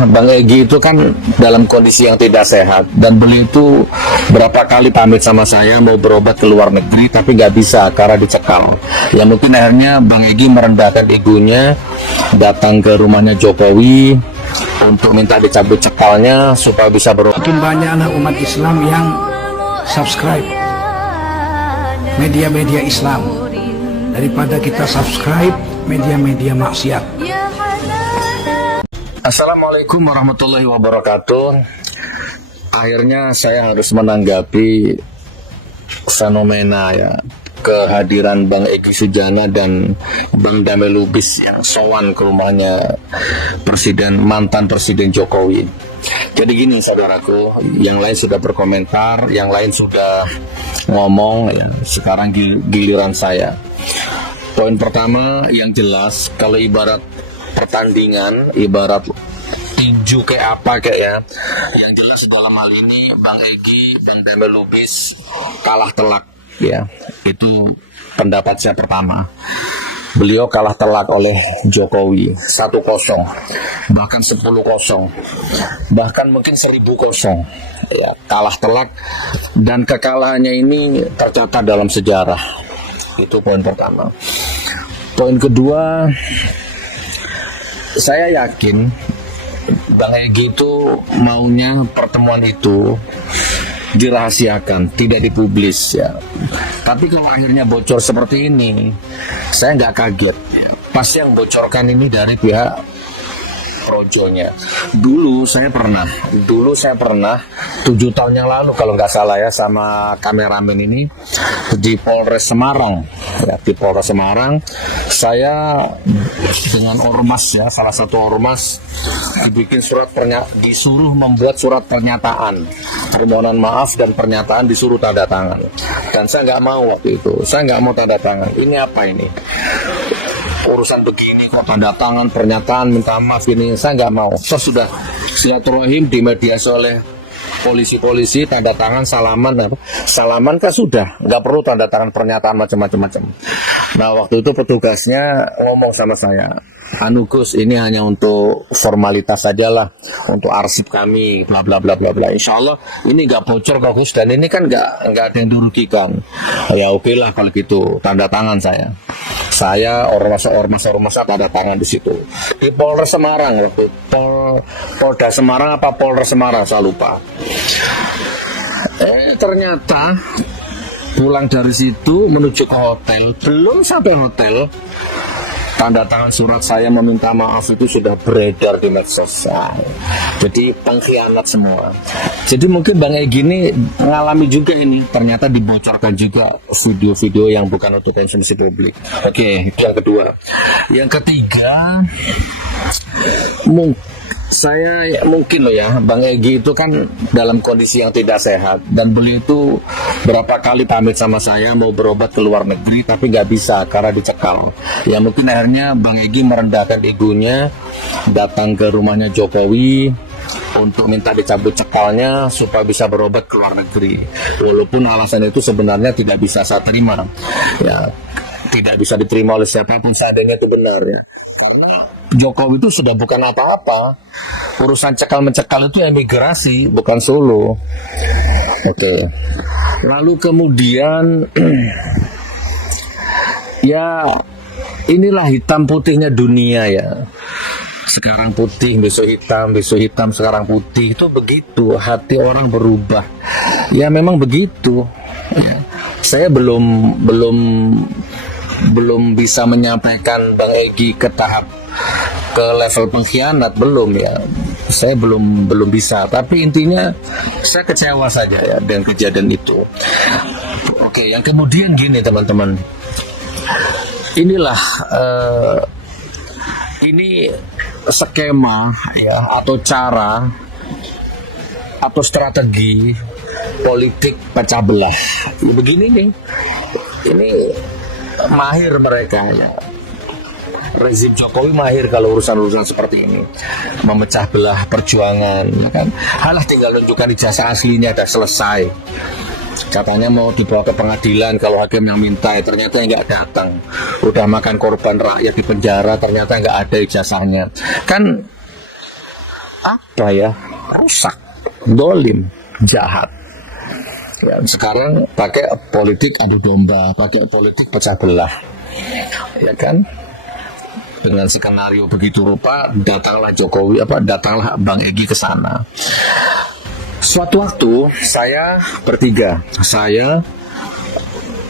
ya, Bang Egy itu kan dalam kondisi yang tidak sehat, dan beliau itu berapa kali pamit sama saya mau berobat ke luar negeri tapi nggak bisa karena dicekal. Ya mungkin akhirnya Bang Egy merendahkan egonya, datang ke rumahnya Jokowi untuk minta dicabut cekalnya supaya bisa berobat. Makin banyak anak umat Islam yang subscribe media-media Islam daripada kita subscribe media-media maksiat. Assalamualaikum warahmatullahi wabarakatuh. Akhirnya saya harus menanggapi fenomena ya, kehadiran Bang Egy Sujana dan Bang Damai Lubis yang sowan ke rumahnya mantan Presiden Jokowi. Jadi gini saudaraku, yang lain sudah berkomentar, yang lain sudah ngomong ya, sekarang giliran saya. Poin pertama yang jelas, kalau ibarat pertandingan, ibarat tinju kayak apa kayak ya, yang jelas dalam hal ini Bang Egy, Bang Damai Lubis kalah telak ya. Itu pendapat saya pertama. Beliau kalah telak oleh Jokowi 1-0, bahkan 10-0, bahkan mungkin 1000-0 ya, kalah telak, dan kekalahannya ini tercatat dalam sejarah. Itu poin pertama. Poin kedua, saya yakin Bang Egy itu maunya pertemuan itu dirahasiakan, tidak dipublis ya. Tapi kalau akhirnya bocor seperti ini, saya nggak kaget ya. Pasti yang bocorkan ini dari pihak projonya. Dulu saya pernah 7 tahun yang lalu kalau nggak salah ya, sama kameramen ini di Polres Semarang ya, di Polres Semarang saya dengan ormas ya, salah satu ormas disuruh membuat surat pernyataan permohonan maaf dan pernyataan, disuruh tanda tangan, dan saya nggak mau waktu itu, saya nggak mau tanda tangan. Ini apa ini? Urusan begini kok tanda tangan pernyataan minta maaf ini, saya nggak mau. Saya sudah silaturahim di media oleh polisi-polisi, tanda tangan, salaman kan sudah, nggak perlu tanda tangan pernyataan macam-macam. Nah waktu itu petugasnya ngomong sama saya, anu Gus, ini hanya untuk formalitas saja lah, untuk arsip kami, bla bla bla bla bla. Insya Allah ini nggak bocor kok Gus, dan ini kan nggak ada yang dirugikan. Ya oke lah kalau gitu, tanda tangan saya ormas tanda tangan di situ di Polres Semarang waktu Polda Semarang apa Polres Semarang saya lupa. Ternyata pulang dari situ menuju ke hotel, belum sampai hotel, tanda tangan surat saya meminta maaf itu sudah beredar di medsos. Jadi pengkhianat semua. Jadi mungkin Bang Egy ini ngalami juga ini, ternyata dibocorkan juga video-video yang bukan untuk konsumsi publik. Oke, itu yang kedua. Yang ketiga, mungkin loh ya, Bang Egy itu kan dalam kondisi yang tidak sehat, dan beliau itu berapa kali pamit sama saya mau berobat ke luar negeri tapi nggak bisa karena dicekal. Ya mungkin akhirnya Bang Egy merendahkan egonya, datang ke rumahnya Jokowi untuk minta dicabut cekalnya supaya bisa berobat ke luar negeri. Walaupun alasan itu sebenarnya tidak bisa saya terima ya, tidak bisa diterima oleh siapapun seandainya itu benar ya. Karena Jokowi itu sudah bukan apa-apa. Urusan cekal-mencekal itu emigrasi, bukan Solo. Oke. Lalu kemudian ya inilah hitam putihnya dunia ya. Sekarang putih, besok hitam, sekarang putih. Itu begitu, hati orang berubah. Ya memang begitu. Saya belum bisa menyampaikan Bang Egy ke level pengkhianat, belum ya. Saya belum bisa, tapi intinya saya kecewa saja ya dengan kejadian itu. Oke, yang kemudian gini teman-teman, inilah ini skema ya, atau cara atau strategi politik pecah belah. Begini nih, ini mahir mereka ya. Rezim Jokowi mahir kalau urusan-urusan seperti ini, memecah belah perjuangan ya kan. Halah tinggal tunjukkan ijazah aslinya, udah selesai. Katanya mau dibawa ke pengadilan kalau hakim yang minta, ternyata nggak datang. Udah makan korban rakyat di penjara, ternyata nggak ada ijazahnya. Kan apa ya, rusak, dolim, jahat. Ya, sekarang pakai politik adu domba, pakai politik pecah belah, ya kan? Dengan skenario begitu rupa, datanglah Jokowi, datanglah Bang Egy ke sana. Suatu waktu saya bertiga, saya,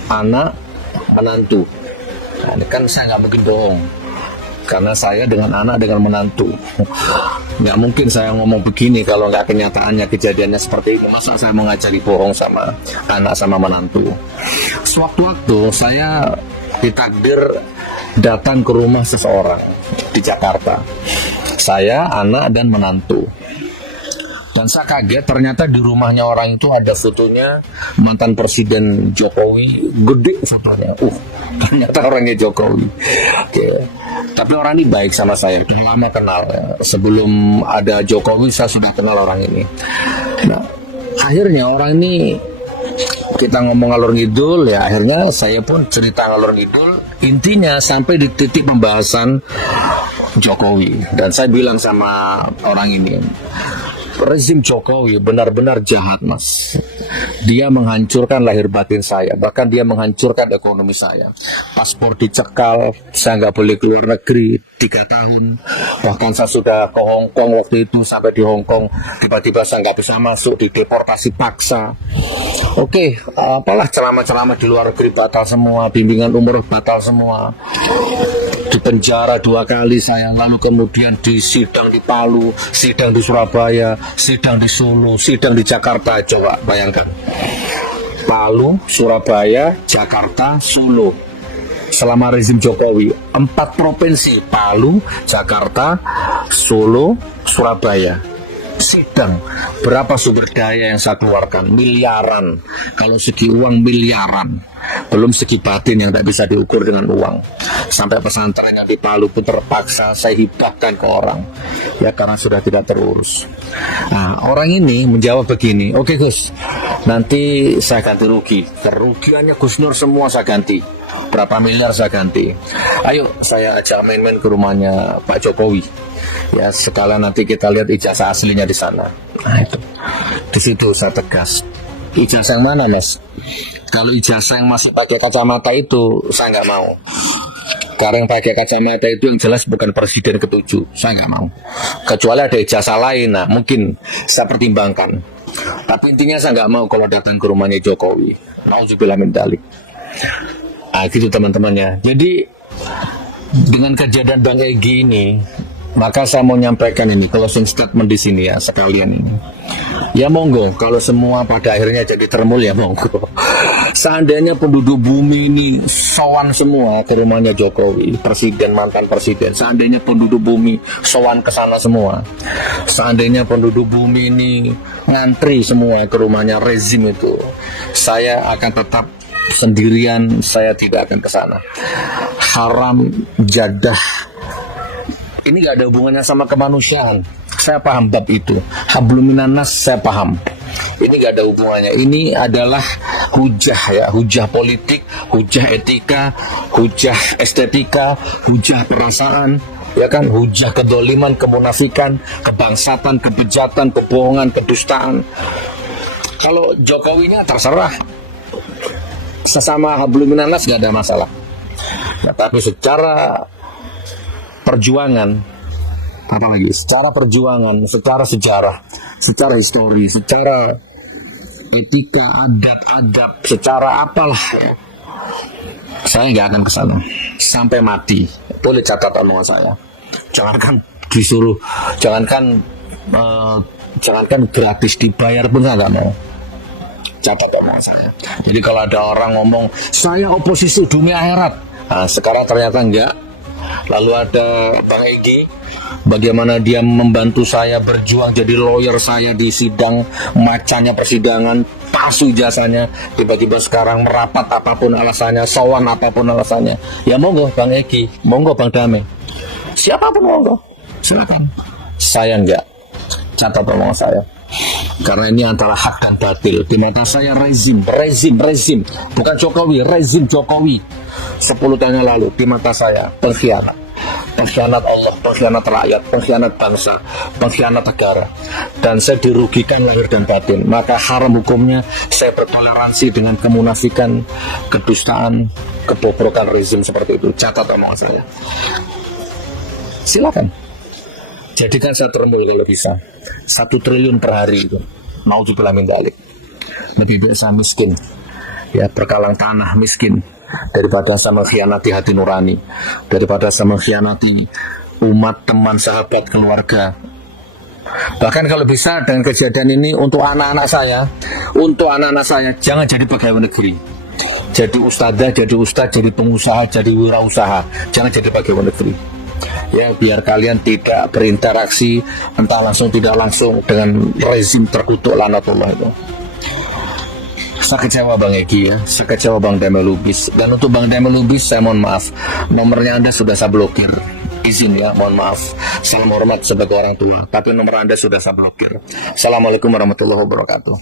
anak, menantu. Nah, ini kan saya nggak mungkin bohong, karena saya dengan anak dengan menantu. Nggak mungkin saya ngomong begini kalau nggak kenyataannya kejadiannya seperti ini. Masa saya mau ngajari bohong sama anak sama menantu. Sewaktu-waktu saya ditakdir datang ke rumah seseorang di Jakarta. Saya, anak, dan menantu. Dan saya kaget, ternyata di rumahnya orang itu ada fotonya mantan Presiden Jokowi, gede fotonya. Ternyata orangnya Jokowi. Oke. Tapi orang ini baik sama saya, udah lama kenal. Ya. Sebelum ada Jokowi, saya sudah kenal orang ini. Nah, akhirnya orang ini, kita ngomong ngalor ngidul, ya akhirnya saya pun cerita ngalor ngidul. Intinya sampai di titik pembahasan Jokowi. Dan saya bilang sama orang ini, rezim Jokowi benar-benar jahat, Mas. Dia menghancurkan lahir batin saya, bahkan dia menghancurkan ekonomi saya. Paspor dicekal, saya nggak boleh keluar negeri 3 tahun. Bahkan saya sudah ke Hong Kong waktu itu, sampai di Hong Kong tiba-tiba saya nggak bisa masuk, dideportasi paksa. Oke, apalah ceramah-ceramah di luar negeri batal semua, bimbingan umroh batal semua. Di penjara 2 kali saya, lalu kemudian disidang di Palu, sidang di Surabaya, sidang di Solo, sidang di Jakarta. Coba bayangkan, Palu, Surabaya, Jakarta, Solo. Selama rezim Jokowi, 4 provinsi, Palu, Jakarta, Solo, Surabaya. Sidang, berapa sumber daya yang saya keluarkan? Miliaran. Kalau segi uang miliaran, belum segi batin yang tak bisa diukur dengan uang. Sampai pesantren yang di Palu pun terpaksa saya hibahkan ke orang, ya karena sudah tidak terurus. Nah, orang ini menjawab begini, oke Gus, nanti saya ganti rugi. Kerugiannya Gus Nur semua saya ganti, berapa miliar saya ganti. Ayo saya ajak main-main ke rumahnya Pak Jokowi. Ya sekalian nanti kita lihat ijazah aslinya di sana. Nah itu, di situ saya tegas. Ijazah yang mana, Mas? Kalau ijazah yang masih pakai kacamata itu saya nggak mau. Karena yang pakai kacamata itu yang jelas bukan presiden ke-7, saya nggak mau. Kecuali ada ijazah lain, nah mungkin saya pertimbangkan. Tapi intinya saya nggak mau kalau datang ke rumahnya Jokowi. Nauzubillah min dzalik. Nah gitu teman-temannya. Jadi dengan kejadian Bang Egy ini, maka saya mau nyampaikan ini closing statement di sini ya sekalian ini. Ya monggo, kalau semua pada akhirnya jadi termul ya monggo. Seandainya penduduk bumi ini sowan semua ke rumahnya Jokowi, presiden, mantan presiden. Seandainya penduduk bumi sowan ke sana semua. Seandainya penduduk bumi ini ngantri semua ke rumahnya rezim itu, saya akan tetap sendirian, saya tidak akan ke sana. Haram jadah. Ini gak ada hubungannya sama kemanusiaan. Saya paham bab itu. Hablum minan nas saya paham. Ini gak ada hubungannya. Ini adalah hujah ya, hujah politik, hujah etika, hujah estetika, hujah perasaan, ya kan, hujah kedoliman, kemunafikan, kebangsatan, kebejatan, kebohongan, kedustaan. Kalau Jokowinya terserah, sesama hablum minan nas gak ada masalah. Ya, tapi secara perjuangan, apalagi secara perjuangan, secara sejarah, secara histori, secara etika, adat-adat, secara apalah, saya nggak akan ke sana sampai mati. Boleh catat omongan saya. Jangankan disuruh, jangankan gratis, dibayar pun saya nggak mau. Catat omongan saya. Jadi kalau ada orang ngomong saya oposisi dunia akhirat, nah, sekarang ternyata enggak. Lalu ada Bang Egy, bagaimana dia membantu saya berjuang jadi lawyer saya di sidang, macanya persidangan, palsu ijazahnya, tiba-tiba sekarang merapat apapun alasannya, sowan apapun alasannya. Ya monggo Bang Egy, monggo Bang Damai, siapapun monggo, silakan. Saya enggak. Catat omongan saya. Karena ini antara hak dan batil. Di mata saya rezim, bukan Jokowi, rezim Jokowi 10 tahun yang lalu di mata saya pengkhianat. pengkhianat Allah, pengkhianat rakyat, pengkhianat bangsa, pengkhianat negara, dan saya dirugikan lahir dan batin. Maka haram hukumnya saya bertoleransi dengan kemunafikan, kedustaan, kebobrokan rezim seperti itu. Catat omongan saya. Silakan. Jadikan saya termul kalau bisa. 1 triliun per hari itu. Nauzubillah min dzalik. Lebih baik saya miskin, ya, berkalang tanah miskin, daripada saya mengkhianati hati nurani, daripada saya mengkhianati umat, teman, sahabat, keluarga. Bahkan kalau bisa dengan kejadian ini untuk anak-anak saya, jangan jadi pegawai negeri, jadi ustadzah, jadi ustadz, jadi pengusaha, jadi wirausaha, jangan jadi pegawai negeri. Ya, biar kalian tidak berinteraksi entah langsung tidak langsung dengan rezim terkutuk laknatullah itu. Saya kecewa Bang Egi, ya, saya kecewa Bang Damai Lubis. Dan untuk Bang Damai Lubis saya mohon maaf, nomornya Anda sudah saya blokir. Izin ya, mohon maaf. Salam hormat sebagai orang tua, tapi nomor Anda sudah saya blokir. Assalamualaikum warahmatullahi wabarakatuh.